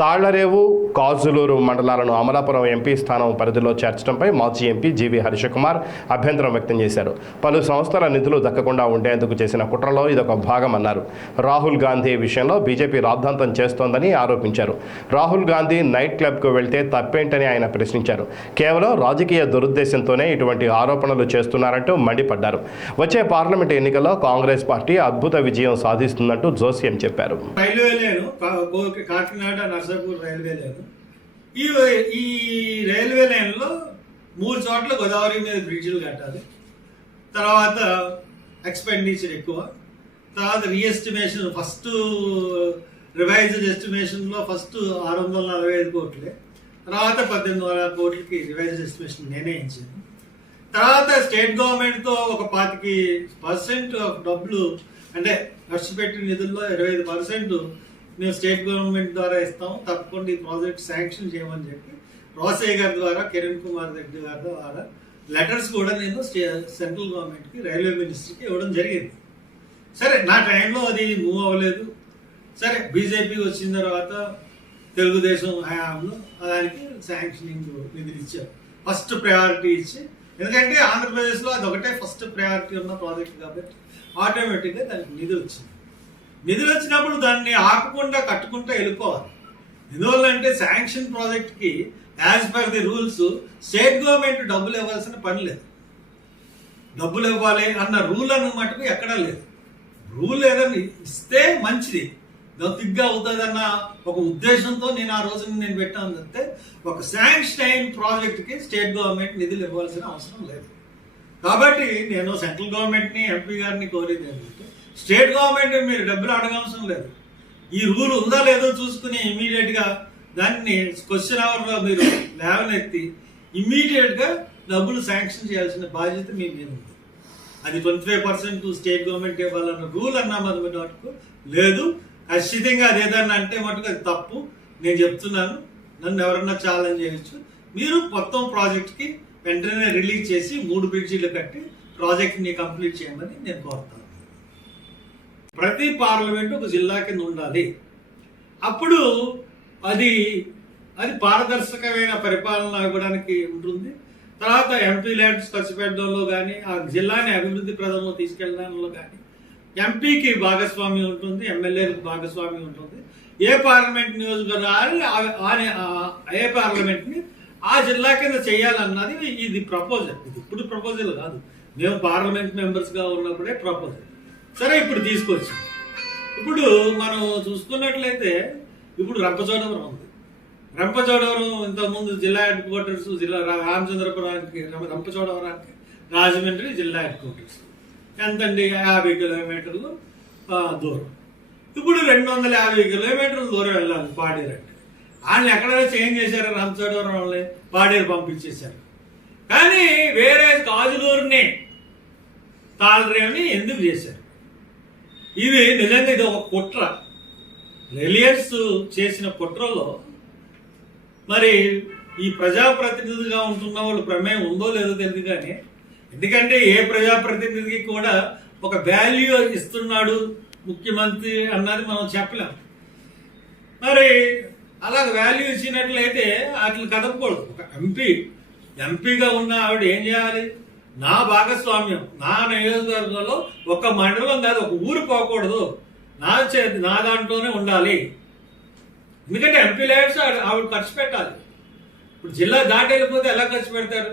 తాళ్లరేవు కాజులూరు మండలాలను అమలాపురం ఎంపీ స్థానం పరిధిలో చేర్చడంపై మాజీ ఎంపీ జీవీ హర్షకుమార్ అభ్యంతరం వ్యక్తం చేశారు. పలు సంస్థల నిధులు దక్కకుండా ఉండేందుకు చేసిన కుట్రలో ఇదొక భాగమన్నారు. రాహుల్ గాంధీ విషయంలో బీజేపీ రాద్ధాంతం చేస్తోందని ఆరోపించారు. రాహుల్ గాంధీ నైట్ క్లబ్కు వెళ్తే తప్పేంటని ఆయన ప్రశ్నించారు. కేవలం రాజకీయ దురుద్దేశంతోనే ఇటువంటి ఆరోపణలు చేస్తున్నారంటూ మండిపడ్డారు. వచ్చే పార్లమెంట్ ఎన్నికల్లో కాంగ్రెస్ పార్టీ అద్భుత విజయం సాధిస్తుందంటూ జోస్యం చెప్పారు. రైల్వే లైన్ ఈ రైల్వే లైన్లో 3 చోట్ల గోదావరి మీద బ్రిడ్జిలు కట్టాలి. తర్వాత ఎక్స్పెండిచర్ ఎక్కువ. తర్వాత రీఎస్టిమేషన్ ఫస్ట్ రివైజ్డ్ ఎస్టిమేషన్లో ఫస్ట్ 645 కోట్లే. తర్వాత 1800 కోట్లకి రివైజ్డ్ ఎస్టిమేషన్ నేనే ఇచ్చాను. తర్వాత స్టేట్ గవర్నమెంట్తో ఒక 25% డబ్బులు అంటే ఖర్చు పెట్టిన నిధుల్లో 25% మేము స్టేట్ గవర్నమెంట్ ద్వారా ఇస్తాము, తప్పకుండా ఈ ప్రాజెక్ట్ శాంక్షన్ చేయమని చెప్పి రోసయ్య గారి ద్వారా, కిరణ్ కుమార్ రెడ్డి గారి ద్వారా లెటర్స్ కూడా నేను సెంట్రల్ గవర్నమెంట్కి, రైల్వే మినిస్టర్కి ఇవ్వడం జరిగింది. సరే, నా టైంలో అది మూవ్ అవ్వలేదు. సరే, బీజేపీ వచ్చిన తర్వాత తెలుగుదేశం హయాంలో దానికి శాంక్షనింగ్ నిధులు ఇచ్చారు. ఫస్ట్ ప్రయారిటీ ఇచ్చి, ఎందుకంటే ఆంధ్రప్రదేశ్లో అది ఒకటే ఫస్ట్ ప్రయారిటీ ఉన్న ప్రాజెక్ట్ కాబట్టి ఆటోమేటిక్గా దానికి నిధులు వచ్చింది. నిధులు వచ్చినప్పుడు దాన్ని ఆపకుండా కట్టుకుంటూ వెళ్ళిపోవాలి. ఎందువల్లంటే శాంక్షన్ ప్రాజెక్ట్కి as per the rules state government డబ్బులు ఇవ్వాల్సిన పని లేదు. డబ్బులు ఇవ్వాలి అన్న రూల్ అన్న మటుకు ఎక్కడా లేదు. రూల్ ఏదైనా ఇస్తే మంచిది, దిగ్గా అవుతుందన్న ఒక ఉద్దేశంతో నేను ఆ రోజు నేను పెట్టాను తప్పితే ఒక శాంక్షన్ అయిన ప్రాజెక్ట్కి స్టేట్ గవర్నమెంట్ నిధులు ఇవ్వాల్సిన అవసరం లేదు. కాబట్టి నేను సెంట్రల్ గవర్నమెంట్ని, ఎంపీ గారిని కోరేది ఏంటంటే, స్టేట్ గవర్నమెంట్ మీరు డబ్బులు అడగవసరం లేదు. ఈ రూల్ ఉందా లేదో చూసుకుని ఇమీడియట్గా దాన్ని క్వశ్చన్ అవర్లో మీరు లేవనెత్తి ఇమీడియట్గా డబ్బులు శాంక్షన్ చేయాల్సిన బాధ్యత మీ మీద ఉంది. అది 25% స్టేట్ గవర్నమెంట్ ఇవ్వాలన్న రూల్ అన్నా మరి మటుకు లేదు. ఖచ్చితంగా అది ఏదన్నా అంటే మటుకు అది తప్పు. నేను చెప్తున్నాను, నన్ను ఎవరన్నా ఛాలెంజ్ చేయొచ్చు. మీరు మొత్తం ప్రాజెక్ట్కి వెంటనే రిలీజ్ చేసి 3 బ్రిడ్జీలు కట్టి ప్రాజెక్ట్ని కంప్లీట్ చేయమని నేను కోరుతాను. ప్రతి పార్లమెంటు ఒక జిల్లా కింద ఉండాలి. అప్పుడు అది పారదర్శకమైన పరిపాలన ఇవ్వడానికి ఉంటుంది. తర్వాత ఎంపీ ల్యాండ్స్ ఖర్చు పెట్టడంలో కానీ, ఆ జిల్లాని అభివృద్ధి ప్రదంలో తీసుకెళ్ళడంలో కానీ ఎంపీకి భాగస్వామ్యం ఉంటుంది, ఎమ్మెల్యేలకు భాగస్వామ్యం ఉంటుంది. ఏ పార్లమెంట్ నియోజకవర్గాన్ని ఏ పార్లమెంట్ని ఆ జిల్లా కింద చేయాలన్నది ఇది ప్రపోజల్. ఇది ఇప్పుడు ప్రపోజల్ కాదు, మేము పార్లమెంట్ మెంబర్స్గా ఉన్నప్పుడే ప్రపోజల్. సరే, ఇప్పుడు తీసుకొచ్చి ఇప్పుడు మనం చూసుకున్నట్లయితే ఇప్పుడు రంపచోడవరం ఉంది. రంపచోడవరం ఇంతకుముందు జిల్లా హెడ్ క్వార్టర్స్, జిల్లా రామచంద్రపురానికి, రంపచోడవరానికి రాజమండ్రి జిల్లా హెడ్ క్వార్టర్స్ ఎంతండి? 50 కిలోమీటర్లు దూరం. ఇప్పుడు 250 కిలోమీటర్ల దూరం వెళ్ళాలి పాడేరు అంటే. వాళ్ళని ఎక్కడైనా చేంజ్ చేశారు, రంపచోడవరం వాళ్ళని పాడేరు పంపించేశారు. కానీ వేరే కాజులూరుని, తాళ్లరేవుని ఎందుకు చేశారు? ఇది నిజంగా ఇది ఒక కుట్ర. రిలయన్స్ చేసిన కుట్రలో మరి ఈ ప్రజాప్రతినిధిగా ఉంటున్న వాళ్ళు ప్రమేయం ఉందో లేదో తెలియదు. కానీ ఎందుకంటే ఏ ప్రజాప్రతినిధికి కూడా ఒక వాల్యూ ఇస్తున్నాడు ముఖ్యమంత్రి అన్నది మనం చెప్పలేం. మరి అలా వాల్యూ ఇచ్చినట్లయితే వాటిని కదపకూడదు. ఒక ఎంపీగా ఉన్న ఆవిడ ఏం చేయాలి? నా భాగస్వామ్యం, నా నియోజకవర్గంలో ఒక మండలం కాదు, ఒక ఊరు పోకూడదు, నా దాంట్లోనే ఉండాలి. ఎందుకంటే ఎంపీ ల్యాండ్స్ ఆవిడ ఖర్చు పెట్టాలి. ఇప్పుడు జిల్లా దాటి వెళ్ళిపోతే ఎలా ఖర్చు పెడతారు?